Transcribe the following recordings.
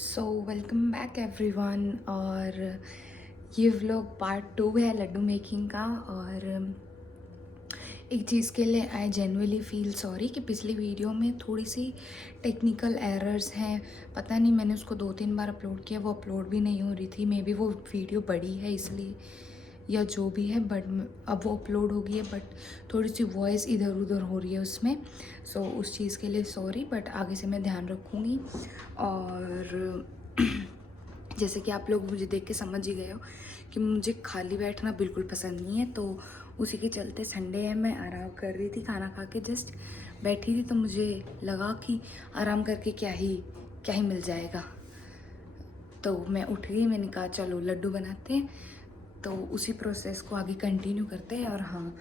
So welcome back everyone. और ये vlog part 2 है लड्डू मेकिंग का। और एक चीज़ के लिए आई जेन्युइनली फील सॉरी कि पिछली वीडियो में थोड़ी सी टेक्निकल एरर्स हैं। पता नहीं, मैंने उसको 2-3 बार अपलोड किया, वो अपलोड भी नहीं हो रही थी। मे बी वो वीडियो बड़ी है इसलिए, या जो भी है, बट अब वो अपलोड हो गई है। बट थोड़ी सी वॉइस इधर उधर हो रही है उसमें। सो उस चीज़ के लिए सॉरी, बट आगे से मैं ध्यान रखूँगी। और जैसे कि आप लोग मुझे देख के समझ ही गए हो कि मुझे खाली बैठना बिल्कुल पसंद नहीं है। तो उसी के चलते संडे है, मैं आराम कर रही थी, खाना खा के जस्ट बैठी थी। तो मुझे लगा कि आराम करके क्या ही मिल जाएगा। तो मैं उठ गई, मैंने कहा चलो लड्डू बनाते हैं। तो उसी प्रोसेस को आगे कंटिन्यू करते हैं। और हाँ,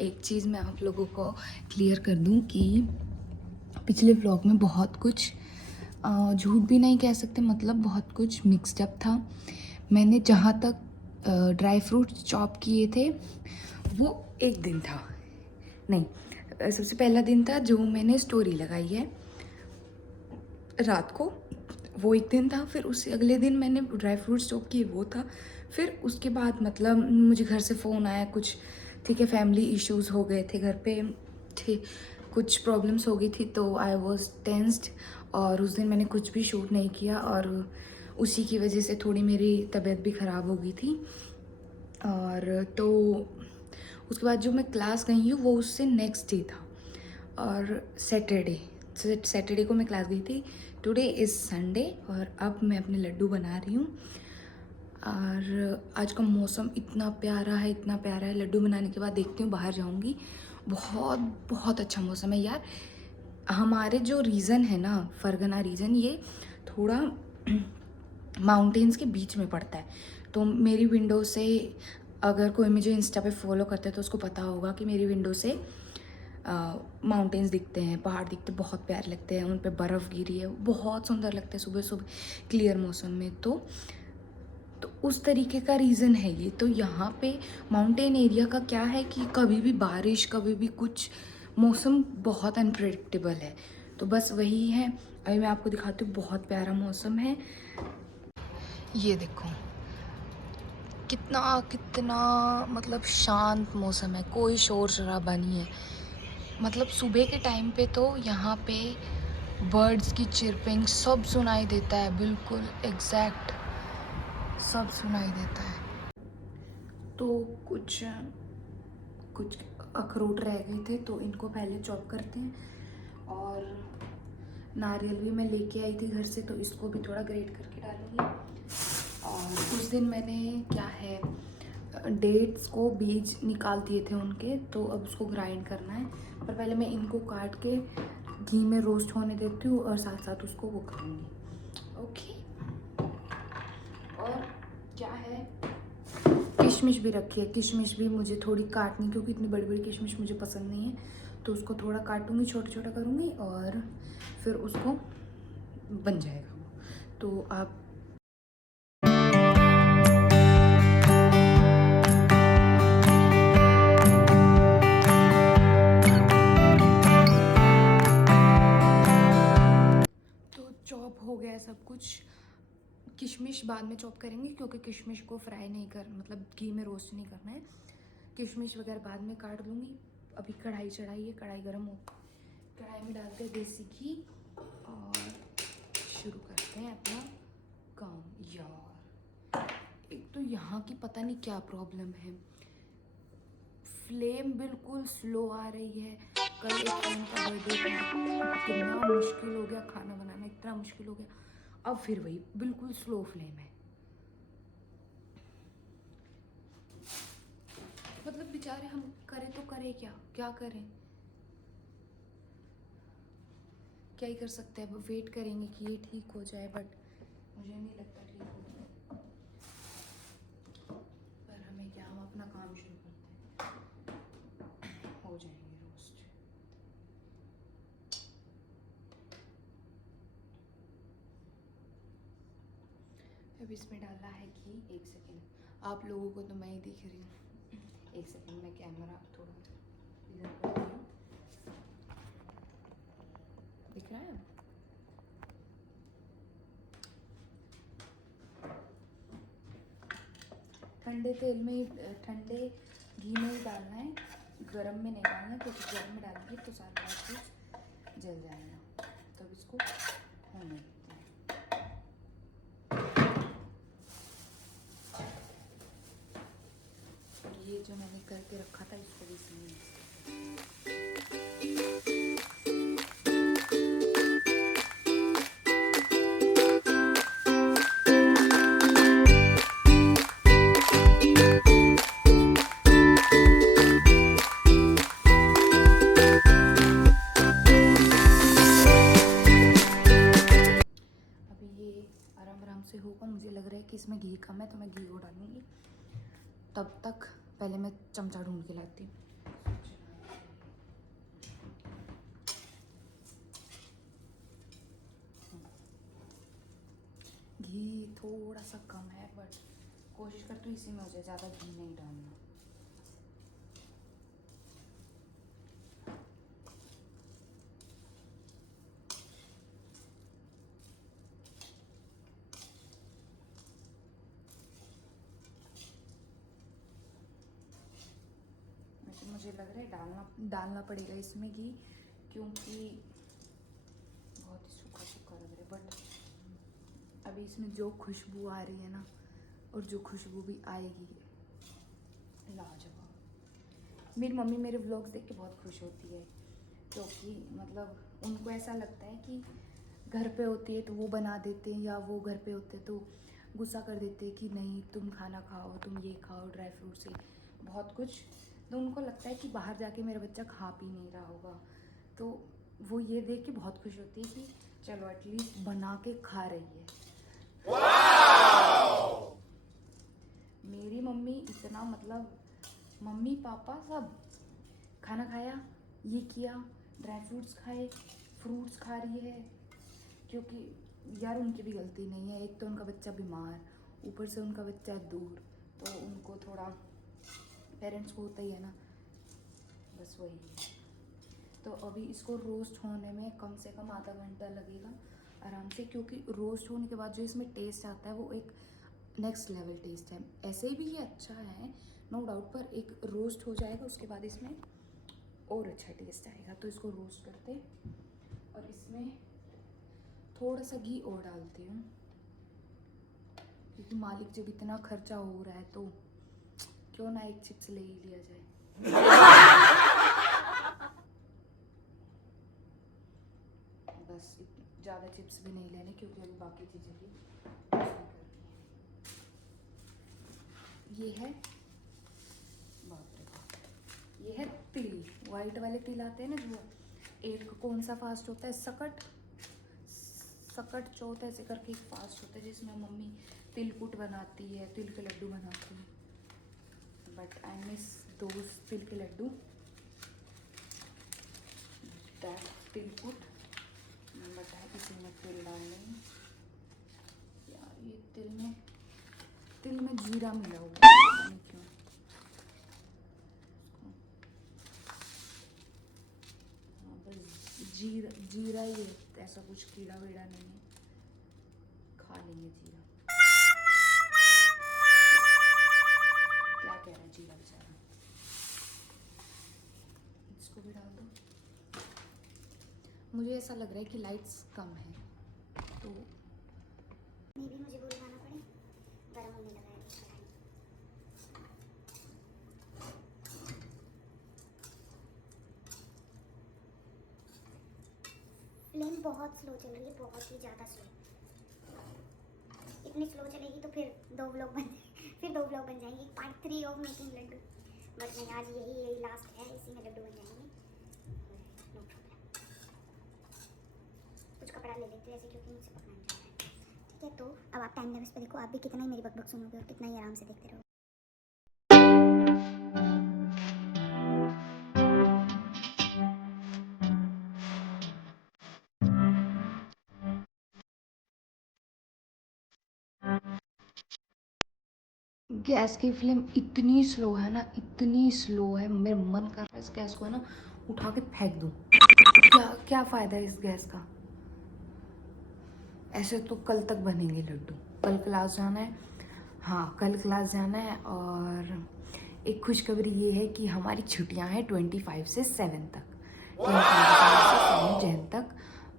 एक चीज़ मैं आप लोगों को क्लियर कर दूं कि पिछले व्लॉग में बहुत कुछ झूठ भी नहीं कह सकते, मतलब बहुत कुछ मिक्सड अप था। मैंने जहाँ तक ड्राई फ्रूट चॉप किए थे वो एक दिन था, नहीं, सबसे पहला दिन था जो मैंने स्टोरी लगाई है रात को, वो एक दिन था। फिर उससे अगले दिन मैंने ड्राई फ्रूट्स चॉप किए, वो था। फिर उसके बाद मतलब मुझे घर से फ़ोन आया कुछ, ठीक है, फैमिली इश्यूज़ हो गए थे घर पे, थे कुछ प्रॉब्लम्स हो गई थी। तो आई वॉज टेंस्ड, और उस दिन मैंने कुछ भी शूट नहीं किया। और उसी की वजह से थोड़ी मेरी तबीयत भी ख़राब हो गई थी। और तो उसके बाद जो मैं क्लास गई हूँ वो उससे नेक्स्ट डे था, और सैटरडे को मैं क्लास गई थी। टुडे इज़ संडे, और अब मैं अपने लड्डू बना रही हूँ। और आज का मौसम इतना प्यारा है, इतना प्यारा है। लड्डू बनाने के बाद देखती हूँ, बाहर जाऊँगी। बहुत बहुत अच्छा मौसम है यार। हमारे जो रीजन है ना, फरगना रीजन, ये थोड़ा माउंटेन्स के बीच में पड़ता है। तो मेरी विंडो से, अगर कोई मुझे इंस्टा पे फॉलो करता है तो उसको पता होगा कि मेरी विंडो से माउंटेन्स दिखते हैं, पहाड़ दिखते हैं, बहुत प्यारे लगते हैं। उन पे बर्फ़ गिरी है, बहुत सुंदर लगते हैं सुबह सुबह क्लियर मौसम में। तो उस तरीके का रीज़न है ये। तो यहाँ पे माउंटेन एरिया का क्या है कि कभी भी बारिश, कभी भी कुछ, मौसम बहुत अनप्रेडिक्टेबल है। तो बस वही है। अभी मैं आपको दिखाती हूँ, बहुत प्यारा मौसम है। ये देखो कितना कितना मतलब शांत मौसम है, कोई शोर शराबा नहीं है। मतलब सुबह के टाइम पे तो यहाँ पे बर्ड्स की चिरपिंग सब सुनाई देता है, बिल्कुल एग्जैक्ट सब सुनाई देता है। तो कुछ कुछ अखरोट रह गए थे, तो इनको पहले चॉप करते हैं। और नारियल भी मैं लेके आई थी घर से, तो इसको भी थोड़ा ग्रेट करके डालूंगी। और उस दिन मैंने क्या है, डेट्स को बीज निकाल दिए थे उनके, तो अब उसको ग्राइंड करना है। पर पहले मैं इनको काट के घी में रोस्ट होने देती हूँ, और साथ साथ उसको वो करूँगी। ओके। और क्या है, किशमिश भी रखी है। किशमिश भी मुझे थोड़ी काटनी, क्योंकि इतनी बड़ी बड़ी किशमिश मुझे पसंद नहीं है। तो उसको थोड़ा काटूंगी, छोटा छोटा करूँगी, और फिर उसको बन जाएगा वो। तो आप तो चॉप हो गया सब कुछ। किशमिश बाद में चॉप करेंगे, क्योंकि किशमिश को फ्राई नहीं कर, मतलब घी में रोस्ट नहीं करना है। किशमिश वगैरह बाद में काट लूँगी। अभी कढ़ाई चढ़ाई है, कढ़ाई गर्म हो, कढ़ाई में डालते हैं देसी घी, और शुरू करते हैं अपना काम। यार एक तो यहाँ की पता नहीं क्या प्रॉब्लम है, फ्लेम बिल्कुल स्लो आ रही है। कल एक फ्रेंड का बर्थडे था, इतना मुश्किल हो गया खाना बनाना, इतना मुश्किल हो गया। अब फिर वही बिल्कुल स्लो फ्लेम है। मतलब बेचारे, हम करें तो करें क्या, क्या करें, क्या ही कर सकते हैं। अब वेट करेंगे कि ये ठीक हो जाए, बट मुझे नहीं लगता ठीक होगा। पर हमें क्या, हम अपना काम शुरू करते हैं, हो जाएंगे रोस्ट। अब इसमें डाला है घी। एक सेकेंड, आप लोगों को तो मैं ही दिख रही हूँ। एक सेकेंड, मैं कैमरा थोड़ा इधर कर रही हूँ। दिख रहा है? ठंडे तेल में ही, ठंडे घी में ही डालना है, गरम में नहीं डालना है, क्योंकि गरम में डालेंगे तो सारा ड्राई फ्रूट्स जल जाएगा। तो अब इसको होने देते हैं। ये जो मैंने करके रखा था इसको भी इसमें मिक्स से होगा। मुझे लग रहा है कि इसमें घी कम है तो मैं घी और डालूंगी। तब तक पहले मैं चमचा ढूंढ के लाती हूँ। घी थोड़ा सा कम है, बट कोशिश करती हूँ इसी में हो जाए, ज़्यादा घी नहीं डालना। मुझे लग रहा है डालना पड़ेगा इसमें घी, क्योंकि बहुत ही सूखा सूखा लग रहा है। बट अभी इसमें जो खुशबू आ रही है ना, और जो खुशबू भी आएगी, लाजवाब। मेरी मम्मी मेरे व्लॉग्स देख के बहुत खुश होती है, क्योंकि मतलब उनको ऐसा लगता है कि घर पे होती है तो वो बना देते हैं, या वो घर पे होते तो गुस्सा कर देते हैं कि नहीं तुम खाना खाओ, तुम ये खाओ, ड्राई फ्रूट से बहुत कुछ। तो उनको लगता है कि बाहर जाके मेरा बच्चा खा पी नहीं रहा होगा, तो वो ये देख के बहुत खुश होती है कि चलो एटलीस्ट बना के खा रही है। मेरी मम्मी इतना, मतलब मम्मी पापा सब खाना खाया, ये किया, ड्राई फ्रूट्स खाए, फ्रूट्स खा रही है, क्योंकि यार उनकी भी गलती नहीं है। एक तो उनका बच्चा बीमार, ऊपर से उनका बच्चा दूर, तो उनको थोड़ा पेरेंट्स को होता ही है ना, बस वही है। तो अभी इसको रोस्ट होने में कम से कम आधा घंटा लगेगा आराम से, क्योंकि रोस्ट होने के बाद जो इसमें टेस्ट आता है वो एक नेक्स्ट लेवल टेस्ट है। ऐसे भी ये अच्छा है नो डाउट, पर एक रोस्ट हो जाएगा उसके बाद इसमें और अच्छा टेस्ट आएगा। तो इसको रोस्ट करते और इसमें थोड़ा सा घी और डालती हूँ, क्योंकि मालिक जब इतना खर्चा हो रहा है तो क्यों ना एक चिप्स ले ही लिया जाए। बस ज़्यादा चिप्स भी नहीं लेने, क्योंकि अभी बाकी चीज़ें भी करनी है। ये है, बाप रे बाप, ये है तिल, वाइट वाले तिल आते हैं ना, जो एक कौन सा फास्ट होता है, सकट चौथ ऐसे करके एक फास्ट होता है, जिसमें मम्मी तिलकुट बनाती है, तिल के लड्डू बनाती है। बट आई मिस दोज तिल के लड्डू, दैट तिलकुट। बट इसी में तिल डाल लेंगे यार, ये तिल में जीरा मिला हुआ है, क्यों। हाँ बस जीरा ही है, ऐसा कुछ कीड़ा वीड़ा नहीं है, खा लेंगे जीरा। क्या कह रहा है जीरा बेचारा, इसको भी डाल दो। मुझे ऐसा लग रहा है कि लाइट्स कम है, तो मे भी मुझे वो लगाना पड़े, गर्म होने लगा है कढ़ाई। फ्लेम बहुत स्लो चल रही है, बहुत ही ज़्यादा स्लो। इतनी स्लो चलेगी तो फिर दो व्लॉग बन जाएंगे, part 3 of making laddoo. But नहीं, आज यही लास्ट है, इसी में लड्डू बन जाएंगे। नो प्रॉब्लम, कुछ कपड़ा ले लेते हैं ऐसे, क्योंकि मुझसे पकड़ा नहीं जा रहा है। ठीक है, तो अब आप टाइम लेवल्स पे देखो, आप भी कितना ही मेरी बकबक सुनोगे और कितना ही आराम से देखते रहोगे। गैस की फ्लेम इतनी स्लो है ना, इतनी स्लो है, मेरा मन कर रहा है इस गैस को है ना उठा के फेंक दूँ। क्या फ़ायदा है इस गैस का। ऐसे तो कल तक बनेंगे लड्डू, कल क्लास जाना है, हाँ, कल क्लास जाना है। और एक खुशखबरी ये है कि हमारी छुट्टियां हैं 25 से 7 तक, 25 से 7 जैन तक।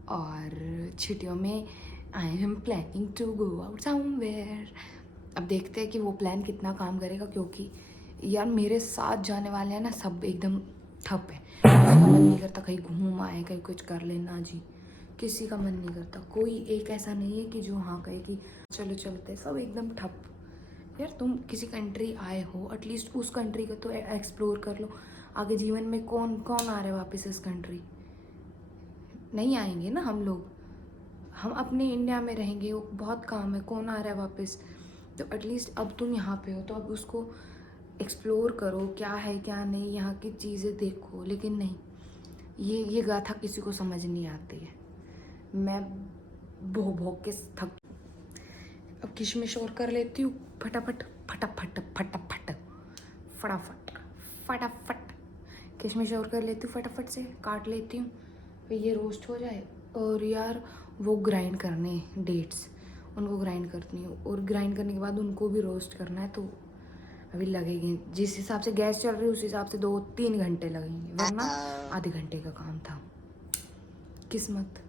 और छुट्टियों में I am planning to go out somewhere. अब देखते हैं कि वो प्लान कितना काम करेगा, क्योंकि यार मेरे साथ जाने वाले हैं ना, सब एकदम ठप है। किसी का मन नहीं करता कहीं घूम आए, कहीं कुछ कर लेना जी, किसी का मन नहीं करता। कोई एक ऐसा नहीं है कि जो हाँ कहे कि चलो चलते, सब एकदम ठप। यार तुम किसी कंट्री आए हो, एटलीस्ट उस कंट्री को तो एक्सप्लोर कर लो। आगे जीवन में कौन कौन आ रहा है वापस इस कंट्री? नहीं आएंगे ना हम लोग, हम अपने इंडिया में रहेंगे। वो बहुत काम है, कौन आ रहा है वापस? तो एटलीस्ट अब तुम यहाँ पे हो तो अब उसको एक्सप्लोर करो, क्या है क्या नहीं, यहाँ की चीज़ें देखो। लेकिन नहीं, ये गाथा किसी को समझ नहीं आती है। मैं भोग भोग के थक। अब किशमिश और कर लेती हूँ फटाफट फटाफट फटाफट फटाफट फटाफट। किशमिश और कर लेती हूँ फटाफट से, काट लेती हूँ, फिर ये रोस्ट हो जाए। और यार वो ग्राइंड करने डेट्स, उनको ग्राइंड करनी है, और ग्राइंड करने के बाद उनको भी रोस्ट करना है। तो अभी लगेंगे, जिस हिसाब से गैस चल रही है उस हिसाब से 2-3 घंटे लगेंगे, वरना आधे घंटे का काम था। किस्मत।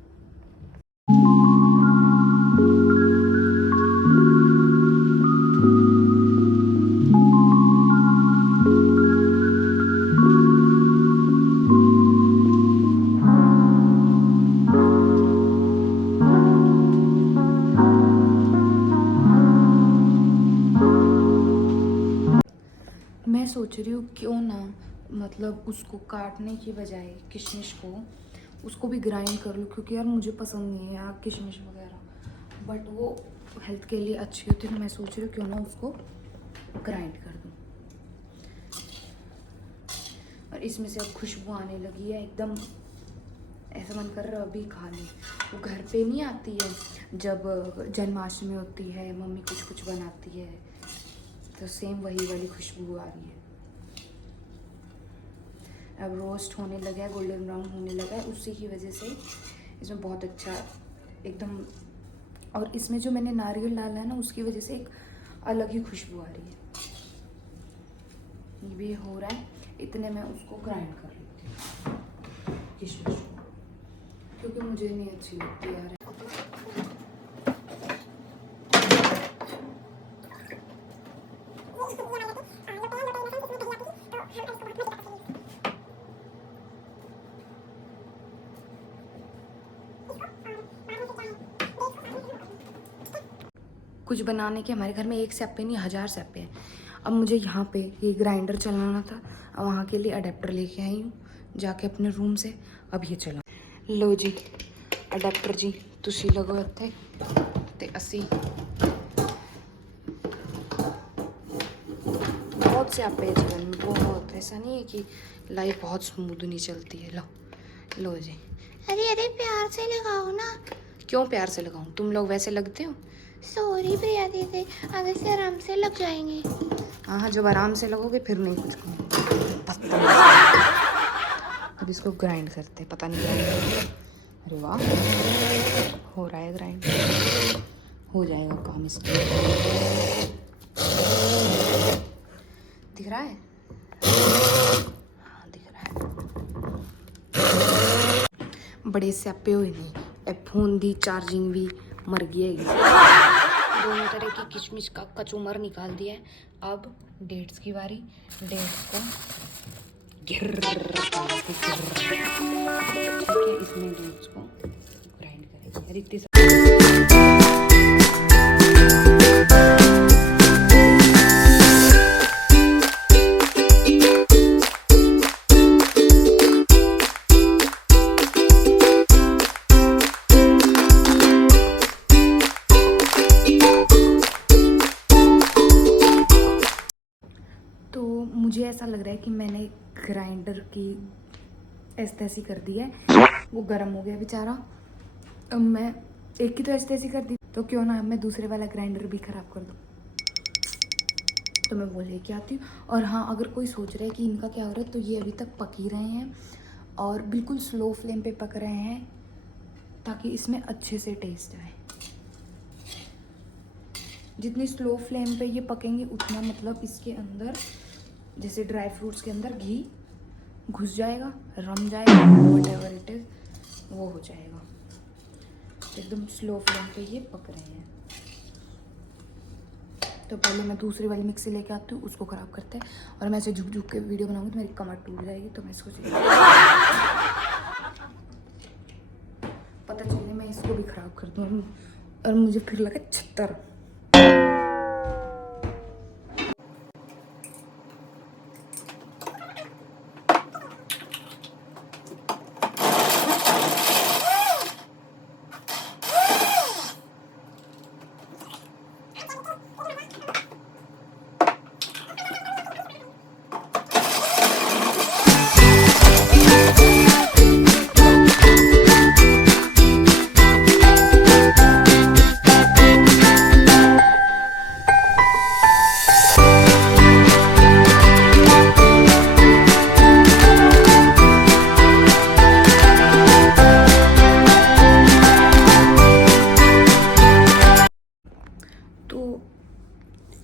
मैं सोच रही हूँ क्यों ना, मतलब उसको काटने की बजाय किशमिश को, उसको भी ग्राइंड कर लूँ, क्योंकि यार मुझे पसंद नहीं है यार किशमिश वगैरह, बट वो हेल्थ के लिए अच्छी होती है। तो मैं सोच रही हूँ क्यों ना उसको ग्राइंड कर दूँ। और इसमें से अब खुशबू आने लगी है एकदम, ऐसा मन कर रहा है अभी खा लें। वो घर पे नहीं आती है जब जन्माष्टमी होती है, मम्मी कुछ कुछ बनाती है, तो सेम वही वाली खुशबू आ रही है। अब रोस्ट होने लगा है, गोल्डन ब्राउन होने लगा है, उसी की वजह से इसमें बहुत अच्छा एकदम। और इसमें जो मैंने नारियल डाला है ना, उसकी वजह से एक अलग ही खुशबू आ रही है। ये भी हो रहा है, इतने में उसको ग्राइंड कर लेती हूँ किशमिश को, क्योंकि मुझे नहीं अच्छी लगती यार। कुछ बनाने के हमारे घर में एक स्यापे नहीं 1000 स्यापे हैं। अब मुझे यहाँ पे ये ग्राइंडर चलाना था, अब वहाँ के लिए अडेप्टर लेके आई हूँ जाके अपने रूम से। अब ये चला लो जी अडेप्टर जी, तुसी लगो इत्थे ते असी बहुत स्यापे है जीवन में, बहुत। ऐसा नहीं है कि लाइफ बहुत स्मूथ नहीं चलती है। लो जी। अरे अरे प्यार से लगाओ ना। क्यों प्यार से लगाऊं? तुम लोग वैसे लगते हो। सॉरी प्रिया दीदी, आगे से आराम से लग जाएंगे। हाँ हाँ, जब आराम से लगोगे फिर नहीं कुछ कहूँ। अब इसको ग्राइंड करते, पता नहीं क्या। अरे वाह, हो रहा है ग्राइंड, हो जाएगा काम इसका। दिख रहा है? हाँ दिख रहा है। बड़े स्यापे हुए नहीं, ए फोन दी चार्जिंग भी मर गई है। दोनों तरह की किशमिश का कचूमर निकाल दिया है। अब डेट्स की बारी। डेट्स को ठीक है, इसमें डेट्स को ग्राइंड करेंगे। इतनी मुझे ऐसा लग रहा है कि मैंने ग्राइंडर की ऐसी कर दी है, वो गर्म हो गया बेचारा। अब मैं एक की तो ऐसी कर दी, तो क्यों ना मैं दूसरे वाला ग्राइंडर भी ख़राब कर दूँ। तो मैं वो लेके आती हूँ। और हाँ, अगर कोई सोच रहा है कि इनका क्या हो रहा है, तो ये अभी तक पक ही रहे हैं और बिल्कुल स्लो फ्लेम पे पक रहे हैं, ताकि इसमें अच्छे से टेस्ट आए। जितनी स्लो फ्लेम पे ये पकेंगे उतना मतलब इसके अंदर जैसे ड्राई फ्रूट्स के अंदर घी घुस जाएगा, रम जाएगा, व्हाटएवर इट इज़ वो हो जाएगा। एकदम स्लो फ्लेम पे ये पक रहे हैं। तो पहले मैं दूसरी वाली मिक्सी लेके आती हूँ, उसको ख़राब करते हैं। और मैं ऐसे झुक झुक के वीडियो बनाऊंगी तो मेरी कमर टूट जाएगी, तो मैं इसको पता चले मैं इसको भी ख़राब कर दूँ और मुझे फिर लगे 76।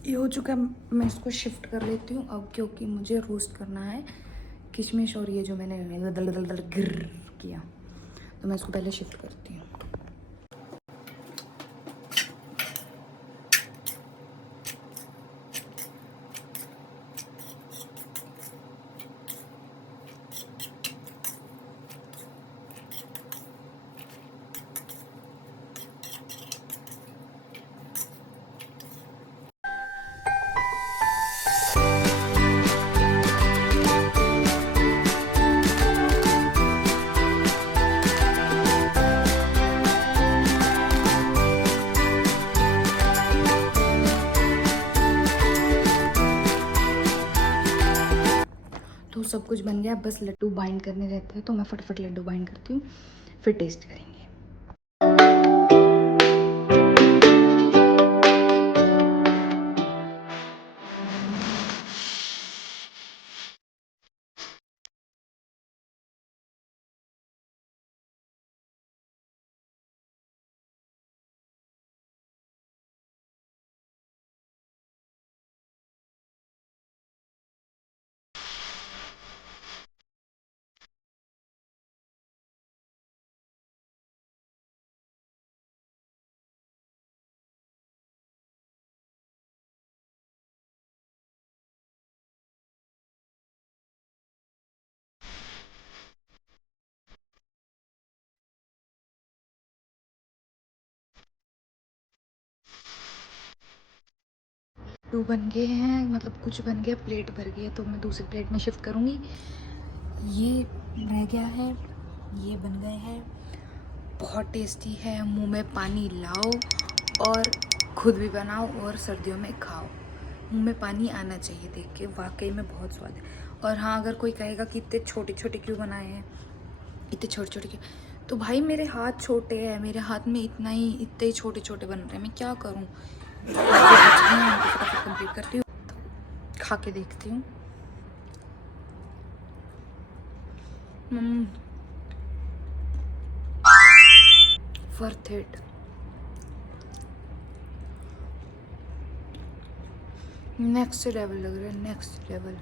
ये हो चुका है, मैं इसको शिफ्ट कर लेती हूँ अब, क्योंकि मुझे रोस्ट करना है किशमिश और ये जो मैंने दल दल दल गिर किया, तो मैं इसको पहले शिफ्ट करती हूँ। तो सब कुछ बन गया, बस लड्डू बाइंड करने रहते हैं, तो मैं फटाफट लड्डू बाइंड करती हूँ, फिर टेस्ट करेंगे। लड्डू बन गए हैं, मतलब कुछ बन गया, प्लेट भर गई है, तो मैं दूसरी प्लेट में शिफ्ट करूँगी। ये रह गया है, ये बन गए हैं, बहुत टेस्टी है, मुंह में पानी लाओ और खुद भी बनाओ और सर्दियों में खाओ। मुंह में पानी आना चाहिए देख के, वाकई में बहुत स्वाद है। और हाँ, अगर कोई कहेगा कि इतने छोटे छोटे क्यों बनाए हैं, इतने छोटे छोटे क्यों, तो भाई मेरे हाथ छोटे हैं, मेरे हाथ में इतने ही छोटे छोटे बन रहे हैं, मैं क्या करूँ। फटाफट कंप्लीट करती हूँ, खा के देखती हूँ। Worth it. नेक्स्ट लेवल लग रहा है, नेक्स्ट लेवल।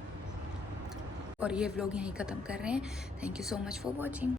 और ये व्लॉग यहीं ख़त्म कर रहे हैं। Thank you so much for watching.